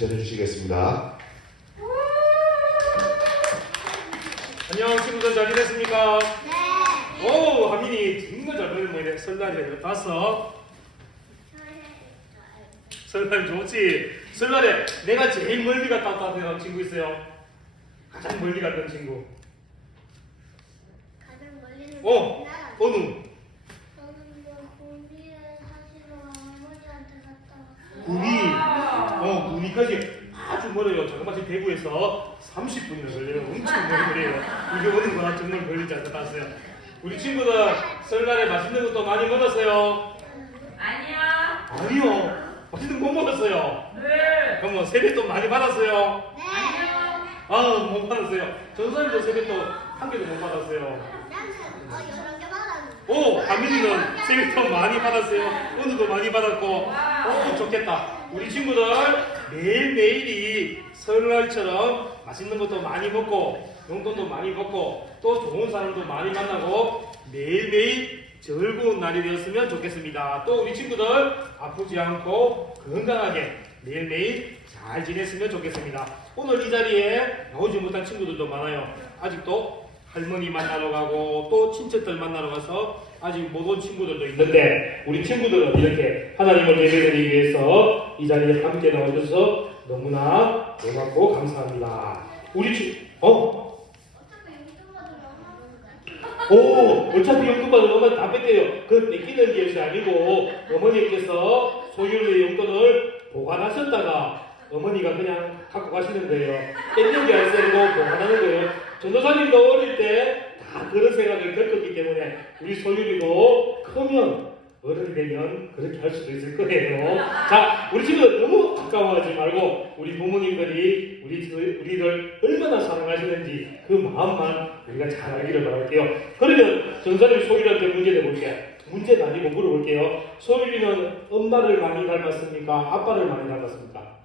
전해 주시겠습니다. 안녕 친구들 잘 지냈습니까? 네. 오 하민이 정말 잘 보이는 모이네. 설날에 봤어? 설날 좋지? 설날에 내가 제일 멀리 갔다 왔다는 친구 있어요? 가장 멀리 갔던 친구. 가장 멀리는 어? 나라. 어느? 저는 뭐 공비를 사시러 할머니한테 갔다 왔어요. 군이 군이까지 아주 멀어요. 잠깐만 대구에서 30분이나 걸려요. 엄청 멀어요. 이게 오는 거나 정말 멀리지 않았어요. 우리 친구들 설날에 맛있는 것도 많이 먹었어요? 아니야. 아니요. 맛있는 거 못 먹었어요. 네. 그럼 세뱃돈 많이 받았어요? 네. 아, 못 받았어요. 전사님도 세뱃돈 한 개도 못 받았어요. 나는 여러 개 받았는데. 오, 가민이는 세뱃돈 많이 받았어요. 오늘도 많이 받았고. 오, 좋겠다. 우리 친구들 매일매일이 설날처럼 맛있는 것도 많이 먹고 용돈도 많이 받고 또 좋은 사람도 많이 만나고 매일매일 즐거운 날이 되었으면 좋겠습니다. 또 우리 친구들 아프지 않고 건강하게 매일매일 잘 지냈으면 좋겠습니다. 오늘 이 자리에 나오지 못한 친구들도 많아요. 아직도 할머니 만나러 가고 또 친척들 만나러 가서 아직 못 온 친구들도 있는데 우리 친구들은 이렇게 하나님을 예배드리기 위해서 이 자리에 함께 나오셔서 너무나 고맙고 감사합니다. 우리 어차피 용돈 받으러 엄마 어차피 용돈 받으면 엄마 다 뺏겨요. 그 뺏기는 것이 아니고 어머니께서 소유의 용돈을 보관하셨다가 어머니가 그냥 갖고 가시는 거예요. 뺏는 게 아니고 보관하는 거예요. 전도사님도 어릴 때 다 그런 생각을 겪었기 때문에 우리 소율이도 크면 어른이 되면 그렇게 할 수도 있을 거예요. 자, 우리 친구들 너무 아까워하지 말고 우리 부모님들이 우리를 얼마나 사랑하시는지 그 마음만 우리가 잘 알기를 바랄게요. 그러면 전사님 소율이한테 문제 내볼게요. 문제는 아니고 물어볼게요. 소율이는 엄마를 많이 닮았습니까? 아빠를 많이 닮았습니까?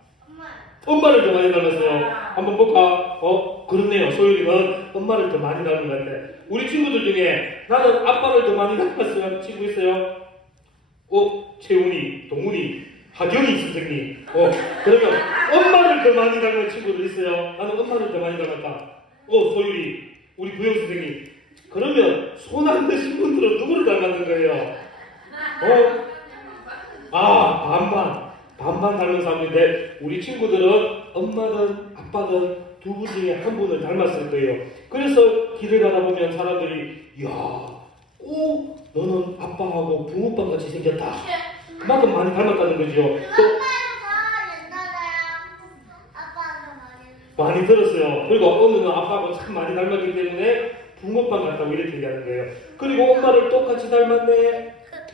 엄마를 더 많이 닮았어요. 한번 볼까? 그렇네요. 소율이는 엄마를 더 많이 닮은 것 같아. 우리 친구들 중에 나는 아빠를 더 많이 닮았어요. 친구 있어요? 채훈이, 동훈이, 하경이 선생님. 그러면 엄마를 더 많이 닮은 친구들 있어요? 나는 엄마를 더 많이 닮았다. 소율이, 우리 부영 선생님. 그러면 손 안 드신 분들은 누구를 닮았는 거예요? 반반 닮은 사람인데 우리 친구들은 엄마든 아빠든 두 분 중에 한 분을 닮았을 거예요. 그래서 길을 가다 보면 사람들이 너는 아빠하고 붕어빵 같이 생겼다. 그만큼 많이 닮았다는 거죠. 또 많이 들었어요. 그리고 어느는 아빠하고 참 많이 닮았기 때문에 붕어빵 같다고 이렇게 얘기하는 거예요. 그리고 엄마를 똑같이 닮았네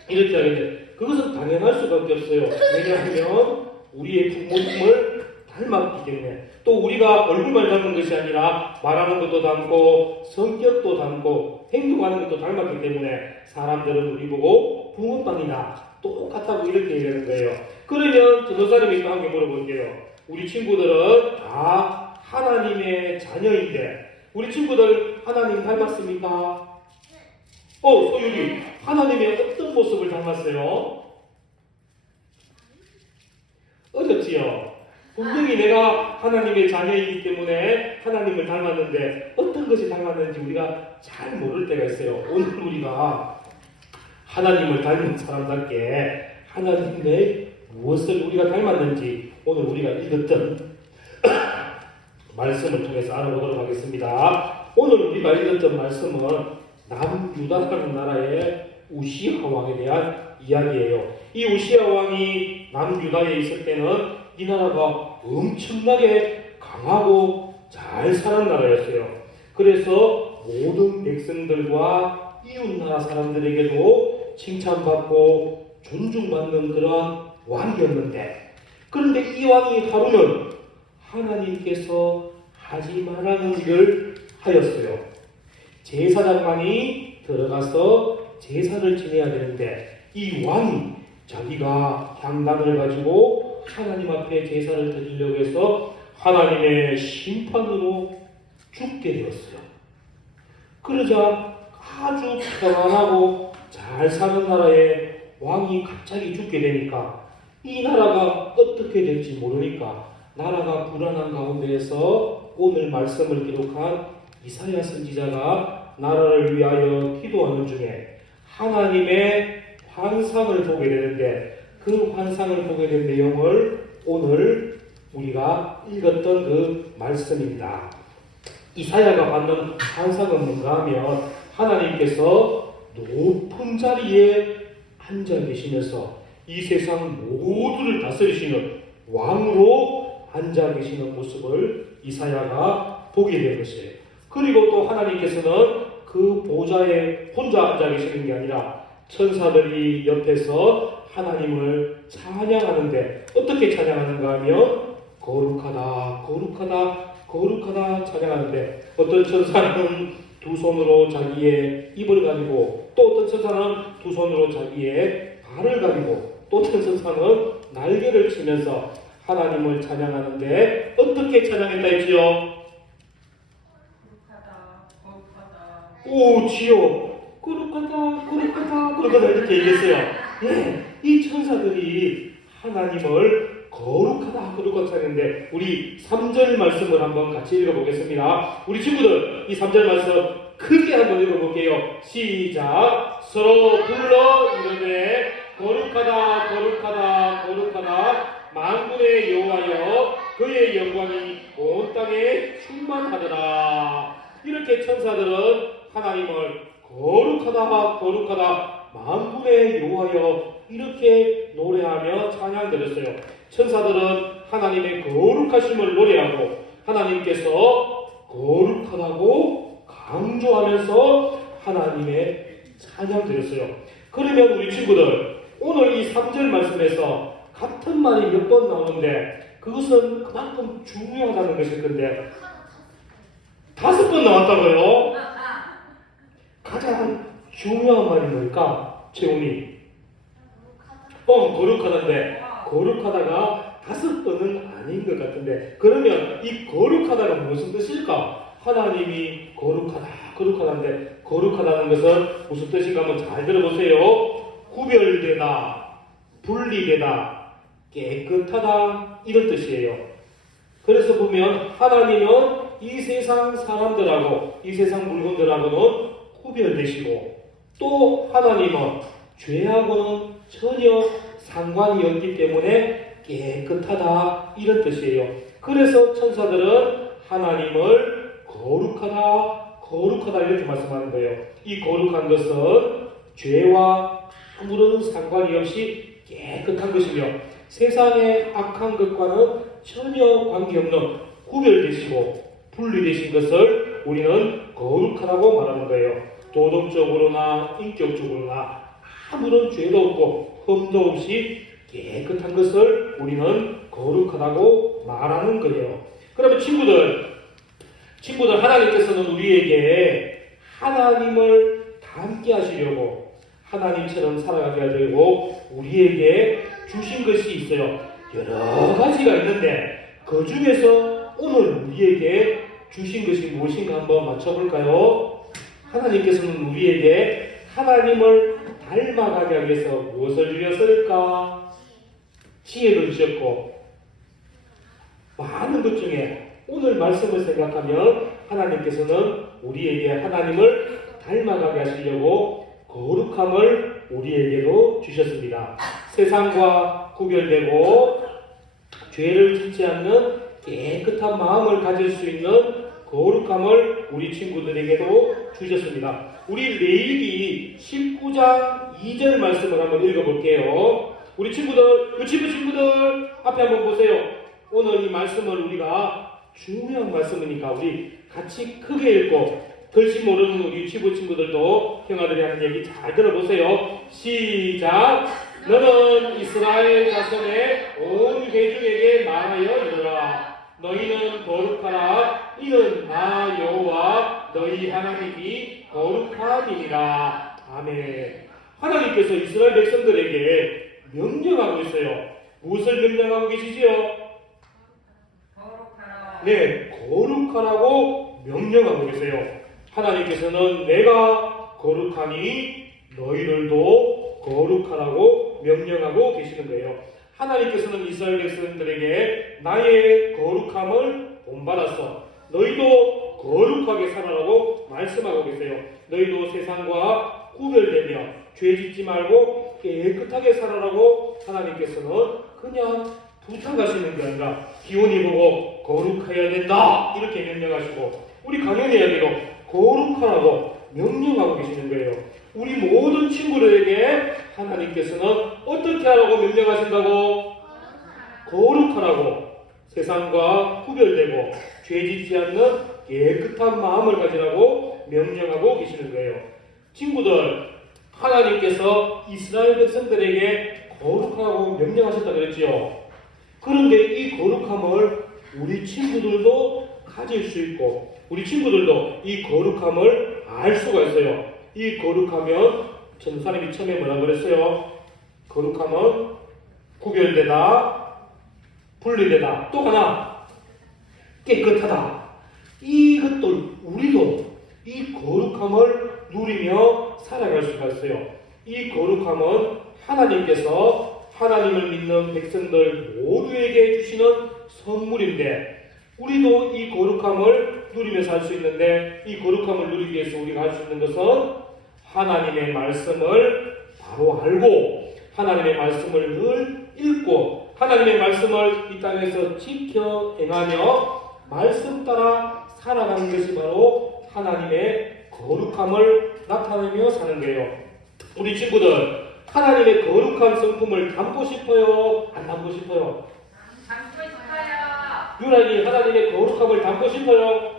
이렇게 하겠네. 그것은 당연할 수밖에 없어요. 왜냐하면 우리의 부모님을 닮았기 때문에. 또 우리가 얼굴만 닮은 것이 아니라 말하는 것도 닮고 성격도 닮고 행동하는 것도 닮았기 때문에 사람들은 우리 보고 붕어빵이다 똑같다고 이렇게 얘기하는 거예요. 그러면 전도사님이 또 한 개 물어볼게요. 우리 친구들은 다 하나님의 자녀인데 우리 친구들 하나님 닮았습니까? 소율이 하나님의 어떤 모습을 닮았어요? 어렵지요? 분명히 내가 하나님의 자녀이기 때문에 하나님을 닮았는데 어떤 것이 닮았는지 우리가 잘 모를 때가 있어요. 오늘 우리가 하나님을 닮은 사람답게 하나님의 무엇을 우리가 닮았는지 오늘 우리가 읽었던 말씀을 통해서 알아보도록 하겠습니다. 오늘 우리가 읽었던 말씀은 남유다라는 나라의 우시야 왕에 대한 이야기예요. 이 우시야 왕이 남유다에 있을 때는 이 나라가 엄청나게 강하고 잘 사는 나라였어요. 그래서 모든 백성들과 이웃나라 사람들에게도 칭찬받고 존중받는 그런 왕이었는데 그런데 이 왕이 하루는 하나님께서 하지 말라는 일을 하였어요. 제사장만이 들어가서 제사를 지내야 되는데 이 왕이 자기가 향단을 가지고 하나님 앞에 제사를 드리려고 해서 하나님의 심판으로 죽게 되었어요. 그러자 아주 평안하고 잘 사는 나라에 왕이 갑자기 죽게 되니까 이 나라가 어떻게 될지 모르니까 나라가 불안한 가운데에서 오늘 말씀을 기록한 이사야 선지자가 나라를 위하여 기도하는 중에 하나님의 환상을 보게 되는데, 그 환상을 보게 된 내용을 오늘 우리가 읽었던 그 말씀입니다. 이사야가 받는 환상은 뭔가 하면 하나님께서 높은 자리에 앉아 계시면서 이 세상 모두를 다스리시는 왕으로 앉아 계시는 모습을 이사야가 보게 된 것이에요. 그리고 또 하나님께서는 그 보좌에 혼자 앉아 계시는 게 아니라 천사들이 옆에서 하나님을 찬양하는데, 어떻게 찬양하는가 하면 거룩하다 거룩하다 거룩하다 찬양하는데, 어떤 천사는 두 손으로 자기의 입을 가리고, 또 어떤 천사는 두 손으로 자기의 발을 가리고, 또 어떤 천사는 날개를 치면서 하나님을 찬양하는데, 어떻게 찬양했다 했지요? 거룩하다. 오, 지요. 거룩하다 거룩하다 거룩하다 이렇게 얘기했어요. 예, 이 천사들이 하나님을 거룩하다 거룩하다 찬양했는데, 우리 3절 말씀을 한번 같이 읽어보겠습니다. 우리 친구들 이 3절 말씀 크게 한번 읽어볼게요. 시작. 서로 불러 이르되 거룩하다 거룩하다 거룩하다 만군의 여호와여, 그의 영광이 온 땅에 충만하더라. 이렇게 천사들은 하나님을 거룩하다 거룩하다 만군의 여호와여 이렇게 노래하며 찬양드렸어요. 천사들은 하나님의 거룩하심을 노래하고, 하나님께서 거룩하다고 강조하면서 하나님의 찬양드렸어요. 그러면 우리 친구들, 오늘 이 3절 말씀에서 같은 말이 몇 번 나오는데 그것은 그만큼 중요하다는 것일 건데 5번 나왔다고요? 가장 중요한 말이 뭘까? 채훈이. 거룩하다인데 거룩하다가 5번은 아닌 것 같은데, 그러면 이 거룩하다가 무슨 뜻일까? 하나님이 거룩하다 거룩하다인데, 거룩하다는 것은 무슨 뜻인가 한번 잘 들어보세요. 구별되다, 분리되다, 깨끗하다 이런 뜻이에요. 그래서 보면 하나님은 이 세상 사람들하고 이 세상 물건들하고는 구별되시고, 또 하나님은 죄하고는 전혀 상관이 없기 때문에 깨끗하다 이런 뜻이에요. 그래서 천사들은 하나님을 거룩하다 거룩하다 이렇게 말씀하는 거예요. 이 거룩한 것은 죄와 아무런 상관이 없이 깨끗한 것이며, 세상의 악한 것과는 전혀 관계없는 구별되시고 분리되신 것을 우리는 거룩하다고 말하는 거예요. 도덕적으로나 인격적으로나 아무런 죄도 없고 흠도 없이 깨끗한 것을 우리는 거룩하다고 말하는 거예요. 그러면 친구들 하나님께서는 우리에게 하나님을 닮게 하시려고, 하나님처럼 살아가게 하려고 우리에게 주신 것이 있어요. 여러 가지가 있는데 그 중에서 오늘 우리에게 주신 것이 무엇인가 한번 맞춰볼까요? 하나님께서는 우리에게 하나님을 닮아가게 하기 위해서 무엇을 주셨을까? 지혜를 주셨고, 많은 것 중에 오늘 말씀을 생각하면 하나님께서는 우리에게 하나님을 닮아가게 하시려고 거룩함을 우리에게도 주셨습니다. 세상과 구별되고 죄를 짓지 않는 깨끗한 마음을 가질 수 있는 거룩함을 우리 친구들에게도 주셨습니다. 우리 레위기 19장 2절 말씀을 한번 읽어볼게요. 우리 친구들, 유치부 친구들 앞에 한번 보세요. 오늘 이 말씀을 우리가 중요한 말씀이니까 우리 같이 크게 읽고, 글씨 모르는 우리 유치부 친구들도 형아들이 하는 얘기 잘 들어보세요. 시작. 너는 이스라엘 자손의 온 회중에게 말하여 이르라. 너희는 거룩하라. 이는 나 여호와 너희 하나님이 거룩함이니라. 아멘. 하나님께서 이스라엘 백성들에게 명령하고 있어요. 무엇을 명령하고 계시지요? 거룩하라. 네, 거룩하라고 명령하고 계세요. 하나님께서는 내가 거룩하니 너희들도 거룩하라고 명령하고 계시는 거예요. 하나님께서는 이스라엘 백성들에게 나의 거룩함을 본받았어. 너희도 거룩하게 살아라고 말씀하고 계세요. 너희도 세상과 구별되며 죄 짓지 말고 깨끗하게 살아라고 하나님께서는 그냥 부탁하시는 게 아니라 기온이 보고 거룩해야 된다 이렇게 명령하시고 우리 강연해야 되고 거룩하라고 명령하고 계시는 거예요. 우리 모든 친구들에게 하나님께서는 어떻게 하라고 명령하신다고? 거룩하라고. 세상과 구별되고 죄 짓지 않는 깨끗한 마음을 가지라고 명령하고 계시는 거예요. 친구들, 하나님께서 이스라엘 백성들에게 거룩하라고 명령하셨다 그랬지요. 그런데 이 거룩함을 우리 친구들도 가질 수 있고 우리 친구들도 이 거룩함을 알 수가 있어요. 이 거룩하면 전사님이 처음에 뭐라 그랬어요? 거룩함은 구별되다, 분리되다. 또 하나 깨끗하다. 이것도 우리도 이 거룩함을 누리며 살아갈 수가 있어요. 이 거룩함은 하나님께서 하나님을 믿는 백성들 모두에게 주시는 선물인데 우리도 이 거룩함을 누리면서 살 수 있는데 이 거룩함을 누리기 위해서 우리가 할 수 있는 것은 하나님의 말씀을 바로 알고 하나님의 말씀을 늘 읽고 하나님의 말씀을 이 땅에서 지켜 행하며 말씀 따라 살아가는 것이 바로 하나님의 거룩함을 나타내며 사는 거예요. 우리 친구들 하나님의 거룩한 성품을 담고 싶어요? 안 담고 싶어요? 담고 싶어요. 유란이 하나님의 거룩함을 담고 싶어요?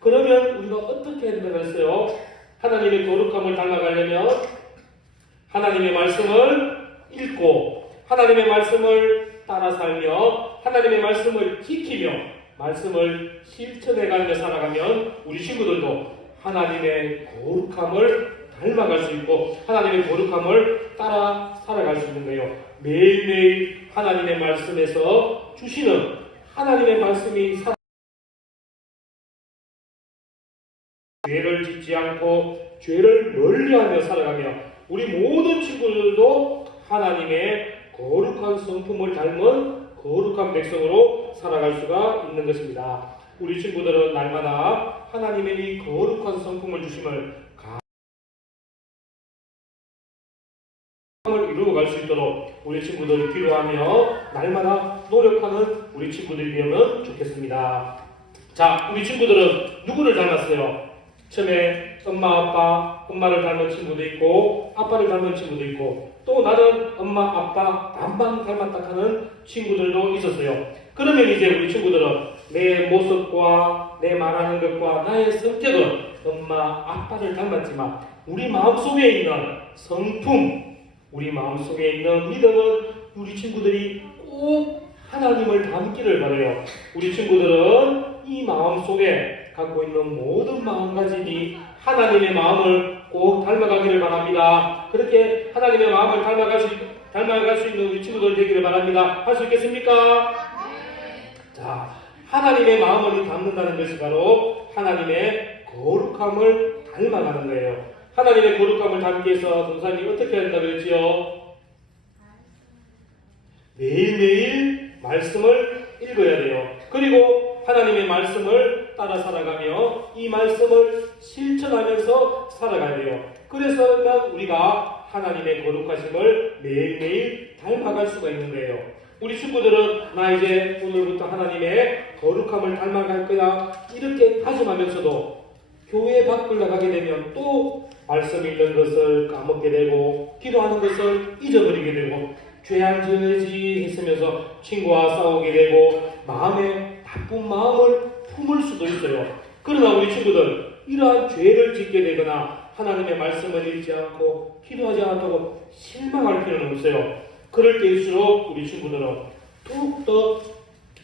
그러면 우리가 어떻게 해야 된다고 했어요? 하나님의 거룩함을 닮아가려면 하나님의 말씀을 읽고 하나님의 말씀을 따라 살며 하나님의 말씀을 지키며 말씀을 실천해가며 살아가면 우리 친구들도 하나님의 거룩함을 닮아갈 수 있고 하나님의 거룩함을 따라 살아갈 수 있는 거예요. 매일매일 하나님의 말씀에서 주시는 하나님의 말씀이 죄를 짓지 않고 죄를 멀리하며 살아가며 우리 모든 친구들도 하나님의 거룩한 성품을 닮은 거룩한 백성으로 살아갈 수가 있는 것입니다. 우리 친구들은 날마다 하나님의 이 거룩한 성품을 주심을 이루어갈 수 있도록 우리 친구들 기도하며 날마다 노력하는 우리 친구들이 되면 좋겠습니다. 자, 우리 친구들은 누구를 닮았어요? 처음에 엄마를 닮은 친구도 있고 아빠를 닮은 친구도 있고 또 나는 엄마, 아빠 반반 닮았다 하는 친구들도 있었어요. 그러면 이제 우리 친구들은 내 모습과 내 말하는 것과 나의 성격은 엄마, 아빠를 닮았지만 우리 마음속에 있는 성품, 우리 마음속에 있는 믿음은 우리 친구들이 꼭 하나님을 닮기를 바라요. 우리 친구들은 이 마음속에 갖고 있는 모든 마음가짐이 하나님의 마음을 꼭 닮아가기를 바랍니다. 그렇게 하나님의 마음을 닮아갈 수 있는 우리 친구들 되기를 바랍니다. 할 수 있겠습니까? 자, 하나님의 마음을 닮는다는 것이 바로 하나님의 거룩함을 닮아가는 거예요. 하나님의 거룩함을 닮기 위해서 전사님이 어떻게 해야 된다고 그랬지요? 매일매일 말씀을 읽어야 돼요. 그리고 하나님의 말씀을 따라 살아가며 이 말씀을 실천하면서 살아가야 돼요. 그래서만 우리가 하나님의 거룩하심을 매일매일 닮아갈 수가 있는 거예요. 우리 친구들은 나 이제 오늘부터 하나님의 거룩함을 닮아갈 거야 이렇게 다짐하면서도 교회 밖을 나가게 되면 또 말씀 읽는 것을 까먹게 되고 기도하는 것을 잊어버리게 되고 죄 안 지어야지 했으면서 친구와 싸우게 되고 마음에 나쁜 마음을 품을 수도 있어요. 그러나 우리 친구들 이러한 죄를 짓게 되거나 하나님의 말씀을 읽지 않고 기도하지 않았다고 실망할 필요는 없어요. 그럴 때일수록 우리 친구들은 더욱더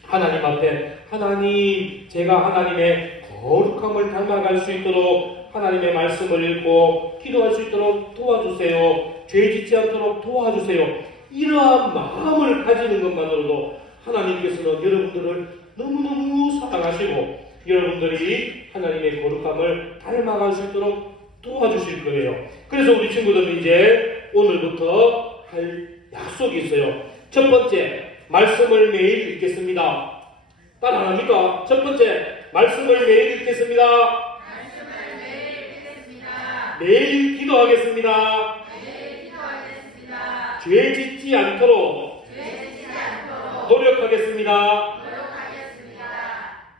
하나님 앞에 하나님 제가 하나님의 거룩함을 닮아갈 수 있도록 하나님의 말씀을 읽고 기도할 수 있도록 도와주세요. 죄 짓지 않도록 도와주세요. 이러한 마음을 가지는 것만으로도 하나님께서는 여러분들을 너무너무 사랑하시고 여러분들이 하나님의 거룩함을 닮아갈 수 있도록 도와주실 거예요. 그래서 우리 친구들은 이제 오늘부터 할 약속이 있어요. 첫 번째, 말씀을 매일 읽겠습니다. 따라 안 합니까? 첫 번째, 말씀을 매일 읽겠습니다. 매일 기도하겠습니다. 죄 짓지 않도록 노력하겠습니다.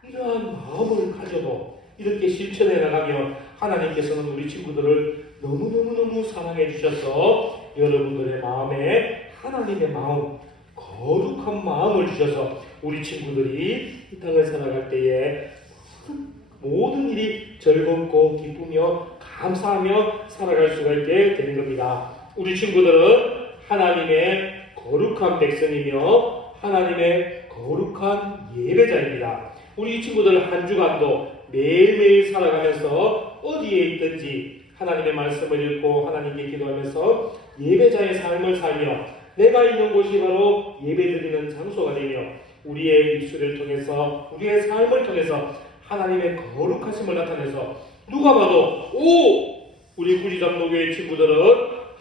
이러한 마음을 가져도 이렇게 실천해 나가면 하나님께서는 우리 친구들을 너무너무너무 사랑해 주셔서 여러분들의 마음에 하나님의 마음, 거룩한 마음을 주셔서 우리 친구들이 이 땅을 살아갈 때에 모든 일이 즐겁고 기쁘며 감사하며 살아갈 수가 있게 되는 겁니다. 우리 친구들은 하나님의 거룩한 백성이며 하나님의 거룩한 예배자입니다. 우리 친구들 한 주간도 매일매일 살아가면서 어디에 있든지 하나님의 말씀을 읽고 하나님께 기도하면서 예배자의 삶을 살며 내가 있는 곳이 바로 예배드리는 장소가 되며 우리의 입술을 통해서 우리의 삶을 통해서 하나님의 거룩하심을 나타내서 누가 봐도 우리 구지장로교회 친구들은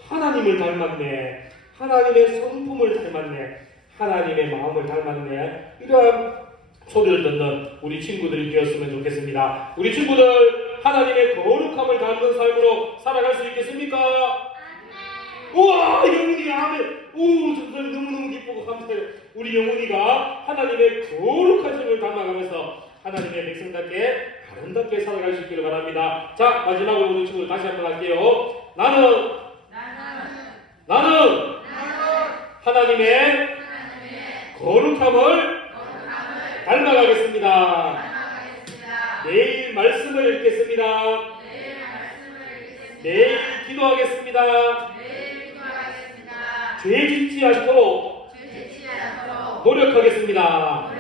하나님을 닮았네, 하나님의 성품을 닮았네, 하나님의 마음을 닮았네, 이러한 소리를 듣는 우리 친구들이 되었으면 좋겠습니다. 우리 친구들 하나님의 거룩함을 닮은 삶으로 살아갈 수 있겠습니까? 우와, 영훈이가 아멘. 정말 너무너무 기쁘고 감사해요. 우리 영훈이가 하나님의 거룩하심을 닮아가면서 하나님의 백성답게 아름답게 살아갈 수 있기를 바랍니다. 자, 마지막으로 우리 친구들 다시 한번 할게요. 나는 하나님의 거룩함을 닮아가겠습니다. 매일 말씀을 읽겠습니다. 매일 기도하겠습니다. 죄 짓지 않도록 노력하겠습니다.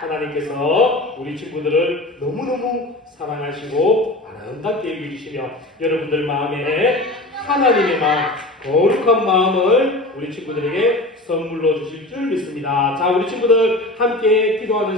하나님께서 우리 친구들을 너무너무 사랑하시고 아름답게 여겨주시며 여러분들 마음에 하나님의 마음, 거룩한 마음을 우리 친구들에게 선물로 주실 줄 믿습니다. 자, 우리 친구들 함께 기도하는